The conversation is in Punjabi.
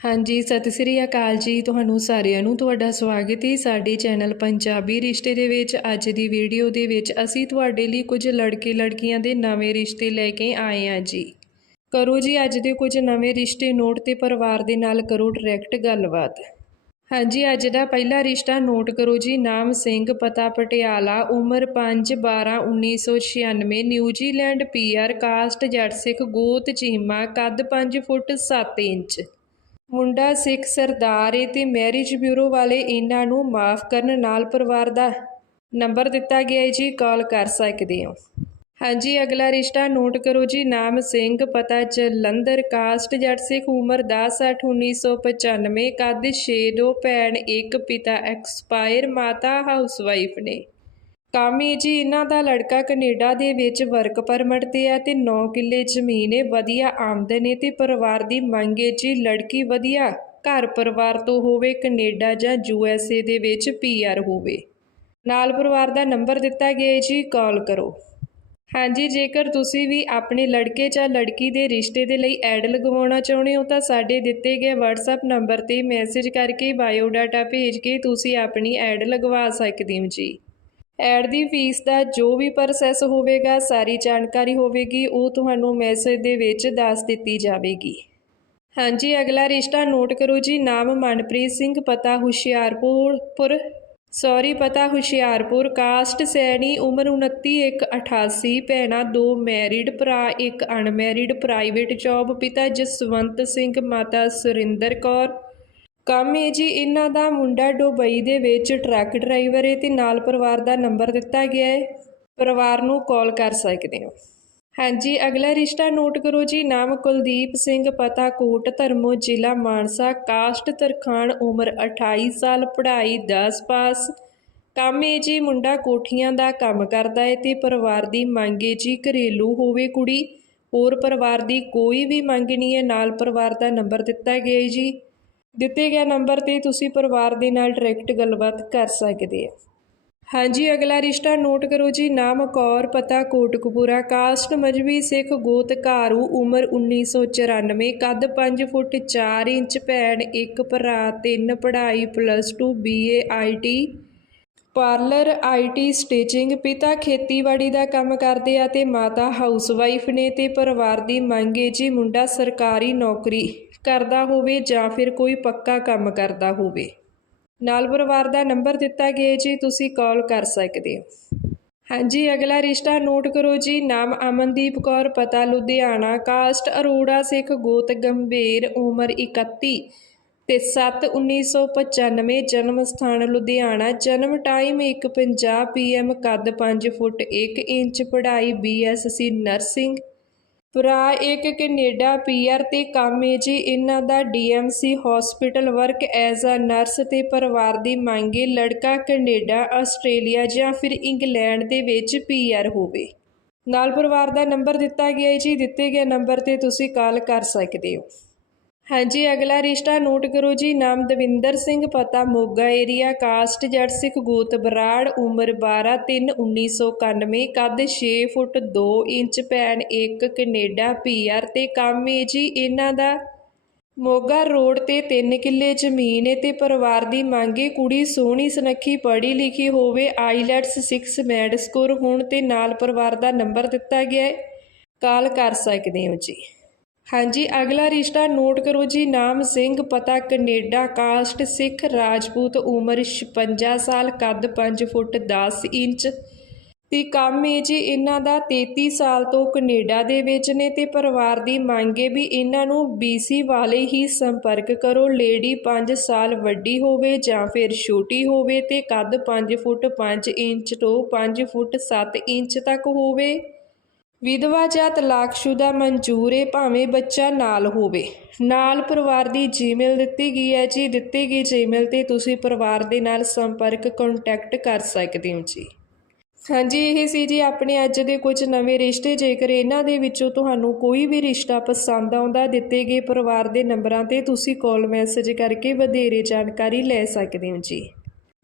ਹਾਂਜੀ, ਸਤਿ ਸ੍ਰੀ ਅਕਾਲ ਜੀ ਤੁਹਾਨੂੰ ਸਾਰਿਆਂ ਨੂੰ। ਤੁਹਾਡਾ ਸਵਾਗਤ ਹੈ ਸਾਡੇ ਚੈਨਲ ਪੰਜਾਬੀ ਰਿਸ਼ਤੇ ਦੇ ਵਿੱਚ। ਅੱਜ ਦੀ ਵੀਡੀਓ ਦੇ ਵਿੱਚ ਅਸੀਂ ਤੁਹਾਡੇ ਲਈ ਕੁਝ ਲੜਕੇ ਲੜਕੀਆਂ ਦੇ ਨਵੇਂ ਰਿਸ਼ਤੇ ਲੈ ਕੇ ਆਏ ਹਾਂ ਜੀ। ਕਰੋ ਜੀ ਅੱਜ ਦੇ ਕੁਝ ਨਵੇਂ ਰਿਸ਼ਤੇ ਨੋਟ ਤੇ ਪਰਿਵਾਰ ਦੇ ਨਾਲ ਕਰੋ ਡਾਇਰੈਕਟ ਗੱਲਬਾਤ। ਹਾਂਜੀ, ਅੱਜ ਦਾ ਪਹਿਲਾ ਰਿਸ਼ਤਾ ਨੋਟ ਕਰੋ ਜੀ। ਨਾਮ ਸਿੰਘ, ਪਤਾ ਪਟਿਆਲਾ, ਉਮਰ 5 12 1996 ਨਿਊਜ਼ੀਲੈਂਡ ਪੀਆਰ ਕਾਸਟ ਜੱਟ ਸਿੱਖ ਗੋਤ, ਚੀਮਾ, ਕੱਦ 5 ਫੁੱਟ 7 ਇੰਚ। ਮੁੰਡਾ ਸਿੱਖ ਸਰਦਾਰ ਏ ਤੇ ਮੈਰਿਜ ਬਿਊਰੋ ਵਾਲੇ ਇਹਨਾਂ ਨੂੰ ਮਾਫ ਕਰਨ ਨਾਲ ਪਰਿਵਾਰ ਦਾ ਨੰਬਰ ਦਿੱਤਾ ਗਿਆ ਹੈ ਜੀ, ਕਾਲ ਕਰ ਸਕਦੇ ਹੋ। ਹਾਂਜੀ, ਅਗਲਾ ਰਿਸ਼ਤਾ ਨੋਟ ਕਰੋ ਜੀ, ਨਾਮ ਸਿੰਘ, ਪਤਾ ਜਲੰਧਰ, ਕਾਸਟ ਜੱਟ ਸਿੱਖ, ਉਮਰ 10 8 1995 ਕੱਦ 6 ਦੋ ਭੈਣ, ਇੱਕ ਪਿਤਾ, ਐਕਸਪਾਇਰ, ਮਾਤਾ, ਹਾਊਸਵਾਈਫ ਨੇ। ਕਾਮੀ ਜੀ ਇਹਨਾਂ ਦਾ ਲੜਕਾ ਕੈਨੇਡਾ ਦੇ ਵਿੱਚ ਵਰਕ ਪਰਮਿਟ ਤੇ ਹੈ ਤੇ 9 ਕਿੱਲੇ ਜ਼ਮੀਨ ਹੈ ਵਧੀਆ ਆਮਦਨ ਹੈ ਤੇ ਪਰਿਵਾਰ ਦੀ ਮੰਗ ਹੈ ਜੀ, ਲੜਕੀ ਵਧੀਆ, ਘਰ ਪਰਿਵਾਰ ਤੋਂ ਹੋਵੇ, ਕੈਨੇਡਾ ਜਾਂ ਯੂ ਐਸ ਏ ਦੇ ਵਿੱਚ ਪੀ ਆਰ ਹੋਵੇ। ਨਾਲ ਪਰਿਵਾਰ ਦਾ ਨੰਬਰ ਦਿੱਤਾ ਗਿਆ ਹੈ ਜੀ, ਕਾਲ ਕਰੋ। ਹਾਂਜੀ, ਜੇਕਰ ਤੁਸੀਂ ਵੀ ਆਪਣੇ ਲੜਕੇ ਜਾਂ ਲੜਕੀ ਦੇ ਰਿਸ਼ਤੇ ਦੇ ਲਈ ਐਡ ਲਗਵਾਉਣਾ ਚਾਹੁੰਦੇ ਹੋ, ਤਾਂ ਸਾਡੇ ਦਿੱਤੇ ਗਏ WhatsApp ਨੰਬਰ ਤੇ ਮੈਸੇਜ ਕਰਕੇ ਬਾਇਓਡਾਟਾ ਭੇਜ ਕੇ ਤੁਸੀਂ ਆਪਣੀ ਐਡ ਲਗਵਾ ਸਕਦੇ ਹੋ ਜੀ। ਐਡ ਦੀ ਫੀਸ ਦਾ ਜੋ ਵੀ ਪ੍ਰੋਸੈਸ ਹੋਵੇਗਾ, ਸਾਰੀ ਜਾਣਕਾਰੀ ਹੋਵੇਗੀ, ਉਹ ਤੁਹਾਨੂੰ ਮੈਸੇਜ ਦੇ ਵਿੱਚ ਦੱਸ ਦਿੱਤੀ ਜਾਵੇਗੀ। ਹਾਂਜੀ, ਅਗਲਾ ਰਿਸ਼ਤਾ ਨੋਟ ਕਰੋ ਜੀ, ਨਾਮ ਮਨਪ੍ਰੀਤ ਸਿੰਘ, ਪਤਾ ਹੁਸ਼ਿਆਰਪੁਰ, ਪੁਰ ਸੌਰੀ ਪਤਾ ਹੁਸ਼ਿਆਰਪੁਰ ਕਾਸਟ ਸੈਣੀ, ਉਮਰ 29 ਇੱਕ 88 ਭੈਣਾਂ, ਦੋ ਮੈਰਿਡ ਭਰਾ, ਇੱਕ ਅਨਮੈਰਿਡ ਪ੍ਰਾਈਵੇਟ ਜੌਬ ਪਿਤਾ ਜਸਵੰਤ ਸਿੰਘ, ਮਾਤਾ ਸੁਰਿੰਦਰ ਕੌਰ। ਕੰਮ ਹੈ ਜੀ, ਇਹਨਾਂ ਦਾ ਮੁੰਡਾ ਡੁਬਈ ਦੇ ਵਿੱਚ ਟਰੱਕ ਡਰਾਈਵਰ ਹੈ ਤੇ ਨਾਲ ਪਰਿਵਾਰ ਦਾ ਨੰਬਰ ਦਿੱਤਾ ਗਿਆ ਹੈ ਪਰਿਵਾਰ ਨੂੰ ਕਾਲ ਕਰ ਸਕਦੇ ਹੋ। ਹਾਂਜੀ, ਅਗਲਾ ਰਿਸ਼ਤਾ ਨੋਟ ਕਰੋ ਜੀ। ਨਾਮ ਕੁਲਦੀਪ ਸਿੰਘ ਪਤਾ ਕੋਟ ਧਰਮੋ, ਜ਼ਿਲ੍ਹਾ ਮਾਨਸਾ, ਕਾਸਟ, ਤਰਖਾਣ, ਉਮਰ 28 ਸਾਲ, ਪੜ੍ਹਾਈ 10 ਪਾਸ। ਕੰਮ ਹੈ ਜੀ, ਮੁੰਡਾ ਕੋਠੀਆਂ ਦਾ ਕੰਮ ਕਰਦਾ ਹੈ ਤੇ ਪਰਿਵਾਰ ਦੀ ਮੰਗ ਹੈ ਜੀ, ਘਰੇਲੂ ਹੋਵੇ ਕੁੜੀ। ਹੋਰ ਪਰਿਵਾਰ ਦੀ ਕੋਈ ਵੀ ਮੰਗ ਨਹੀਂ ਹੈ ਨਾਲ ਪਰਿਵਾਰ ਦਾ ਨੰਬਰ ਦਿੱਤਾ ਗਿਆ ਹੈ ਜੀ। ਦਿੱਤੇ ਗਏ ਨੰਬਰ ਤੇ ਤੁਸੀਂ ਪਰਿਵਾਰ ਦੇ ਨਾਲ ਡਾਇਰੈਕਟ ਗੱਲਬਾਤ ਕਰ ਸਕਦੇ ਹੋ। ਹਾਂਜੀ, ਅਗਲਾ ਰਿਸ਼ਤਾ ਨੋਟ ਕਰੋ ਜੀ। ਨਾਮ ਕੌਰ, ਪਤਾ ਕੋਟਕਪੂਰਾ, ਕਾਸਟ ਮਜਬੀ, ਸਿੱਖ ਗੋਤ, ਘਾਰੂ, ਉਮਰ 1994 ਕੱਦ 5 ਫੁੱਟ 4 ਇੰਚ, ਭੈਣ ਇੱਕ, ਭਰਾ ਤਿੰਨ, ਪੜ੍ਹਾਈ plus 2 BA IT parlour IT stitching ਪਿਤਾ ਖੇਤੀਬਾੜੀ ਦਾ ਕੰਮ ਕਰਦੇ ਆ ਤੇ ਮਾਤਾ ਹਾਊਸਵਾਈਫ ਨੇ ਤੇ ਪਰਿਵਾਰ ਦੀ ਮੰਗ ਹੈ ਜੀ। ਮੁੰਡਾ ਸਰਕਾਰੀ ਨੌਕਰੀ। ਕਰਦਾ ਹੋਵੇ ਜਾਂ ਫਿਰ ਕੋਈ ਪੱਕਾ ਕੰਮ ਕਰਦਾ ਹੋਵੇ। ਨਾਲ ਪਰਿਵਾਰ ਦਾ ਨੰਬਰ ਦਿੱਤਾ ਗਿਆ ਜੀ, ਤੁਸੀਂ ਕਾਲ ਕਰ ਸਕਦੇ ਹੋ। ਹਾਂਜੀ, ਅਗਲਾ ਰਿਸ਼ਤਾ ਨੋਟ ਕਰੋ ਜੀ। ਨਾਮ ਅਮਨਦੀਪ ਕੌਰ, ਪਤਾ ਲੁਧਿਆਣਾ, ਕਾਸਟ ਅਰੋੜਾ ਸਿੱਖ ਗੋਤ ਗੰਭੀਰ, ਉਮਰ 31 ਤੇ 7 1995 ਜਨਮ ਸਥਾਨ ਲੁਧਿਆਣਾ, ਜਨਮ ਟਾਈਮ 1:50 ਪੀਐਮ ਕੱਦ 5 ਫੁੱਟ 1 ਇੰਚ, ਪੜ੍ਹਾਈ ਬੀਐਸਸੀ ਨਰਸਿੰਗ ਭਰਾ, ਇੱਕ ਕੈਨੇਡਾ ਪੀਆਰ ਤੇ ਕੰਮ ਹੈ ਜੀ। ਇਹਨਾਂ ਦਾ DMC hospital work as a nurse ਤੇ ਪਰਿਵਾਰ ਦੀ ਮੰਗ ਮੰਗੇ ਲੜਕਾ ਕੈਨੇਡਾ, ਆਸਟ੍ਰੇਲੀਆ ਜਾਂ ਫਿਰ ਇੰਗਲੈਂਡ ਦੇ ਵਿੱਚ ਪੀਆਰ ਹੋਵੇ। ਨਾਲ ਪਰਿਵਾਰ ਦਾ ਨੰਬਰ ਦਿੱਤਾ ਗਿਆ ਹੈ ਜੀ। ਦਿੱਤੇ ਗਏ ਨੰਬਰ ਤੇ ਤੁਸੀਂ ਕਾਲ ਕਰ ਸਕਦੇ ਹੋ। ਹਾਂਜੀ, ਅਗਲਾ ਰਿਸ਼ਤਾ ਨੋਟ ਕਰੋ ਜੀ। ਨਾਮ ਦਵਿੰਦਰ ਸਿੰਘ, ਪਤਾ ਮੋਗਾ ਏਰੀਆ ਕਾਸਟ ਜੱਟ ਸਿੱਖ ਗੋਤ ਬਰਾੜ, ਉਮਰ 12 3 1991 ਕੱਦ 6 ਫੁੱਟ 2 ਇੰਚ, ਭੈਣ ਇੱਕ ਕੈਨੇਡਾ ਪੀਆਰ ਤੇ ਕੰਮ ਹੈ ਜੀ। ਇਹਨਾਂ ਦਾ ਮੋਗਾ ਰੋਡ ਤੇ 3 ਕਿੱਲੇ ਜ਼ਮੀਨ ਹੈ ਤੇ ਪਰਿਵਾਰ ਦੀ ਮੰਗ ਮੰਗੇ ਕੁੜੀ ਸੋਹਣੀ, ਸੁਨੱਖੀ, ਪੜ੍ਹੀ ਲਿਖੀ ਹੋਵੇ। ਆਈਲੈਟਸ 6 ਮੈਡ ਸਕੋਰ ਹੋਣ ਤੇ ਨਾਲ ਪਰਿਵਾਰ ਦਾ ਨੰਬਰ ਦਿੱਤਾ ਗਿਆ ਹੈ ਕਾਲ ਕਰ ਸਕਦੇ ਹੋ ਜੀ। ਹਾਂਜੀ, ਅਗਲਾ ਰਿਸ਼ਤਾ ਨੋਟ ਕਰੋ ਜੀ, ਨਾਮ ਸਿੰਘ, ਪਤਾ ਕੈਨੇਡਾ, ਕਾਸਟ, ਸਿੱਖ, ਰਾਜਪੂਤ, ਉਮਰ 56 ਸਾਲ, ਕੱਦ 5 ਫੁੱਟ 10 ਇੰਚ। ਤੇ ਕੰਮ ਹੈ ਜੀ, ਇਹਨਾਂ ਦਾ 33 ਸਾਲ ਤੋਂ ਕੈਨੇਡਾ ਦੇ ਵਿੱਚ ਨੇ ਤੇ ਪਰਿਵਾਰ ਦੀ ਮੰਗ ਹੈ ਵੀ ਇਹਨਾਂ ਨੂੰ BC ਵਾਲੇ ਹੀ ਸੰਪਰਕ ਕਰੋ। ਲੇਡੀ 5 ਸਾਲ ਵੱਡੀ ਹੋਵੇ ਜਾਂ ਫਿਰ ਛੋਟੀ ਹੋਵੇ ਤੇ ਕੱਦ 5 ਫੁੱਟ 5 ਇੰਚ ਤੋਂ 5 ਫੁੱਟ 7 ਇੰਚ ਤੱਕ ਹੋਵੇ। ਵਿਧਵਾ ਜਾਂ ਤਲਾਕਸ਼ੁਦਾ ਮਨਜ਼ੂਰ ਹੈ ਭਾਵੇਂ ਬੱਚਾ ਨਾਲ ਹੋਵੇ। ਨਾਲ ਪਰਿਵਾਰ ਦੀ ਜੀਮੇਲ ਦਿੱਤੀ ਗਈ ਹੈ ਜੀ। ਦਿੱਤੀ ਗਈ ਜੀਮੇਲ ਤੇ ਤੁਸੀਂ ਪਰਿਵਾਰ ਦੇ ਨਾਲ ਸੰਪਰਕ ਕੰਟੈਕਟ ਕਰ ਸਕਦੇ ਹੋ ਜੀ। ਹਾਂਜੀ, ਇਹ ਸੀ ਜੀ ਆਪਣੇ ਅੱਜ ਦੇ ਕੁਝ ਨਵੇਂ ਰਿਸ਼ਤੇ। ਜੇਕਰ ਇਹਨਾਂ ਦੇ ਵਿੱਚੋਂ ਤੁਹਾਨੂੰ ਕੋਈ ਵੀ ਰਿਸ਼ਤਾ ਪਸੰਦ ਆਉਂਦਾ, ਦਿੱਤੇ ਗਏ ਪਰਿਵਾਰ ਦੇ ਨੰਬਰਾਂ ਤੇ ਤੁਸੀਂ ਕਾਲ ਮੈਸੇਜ ਕਰਕੇ ਵਧੇਰੇ ਜਾਣਕਾਰੀ ਲੈ ਸਕਦੇ ਹੋ ਜੀ।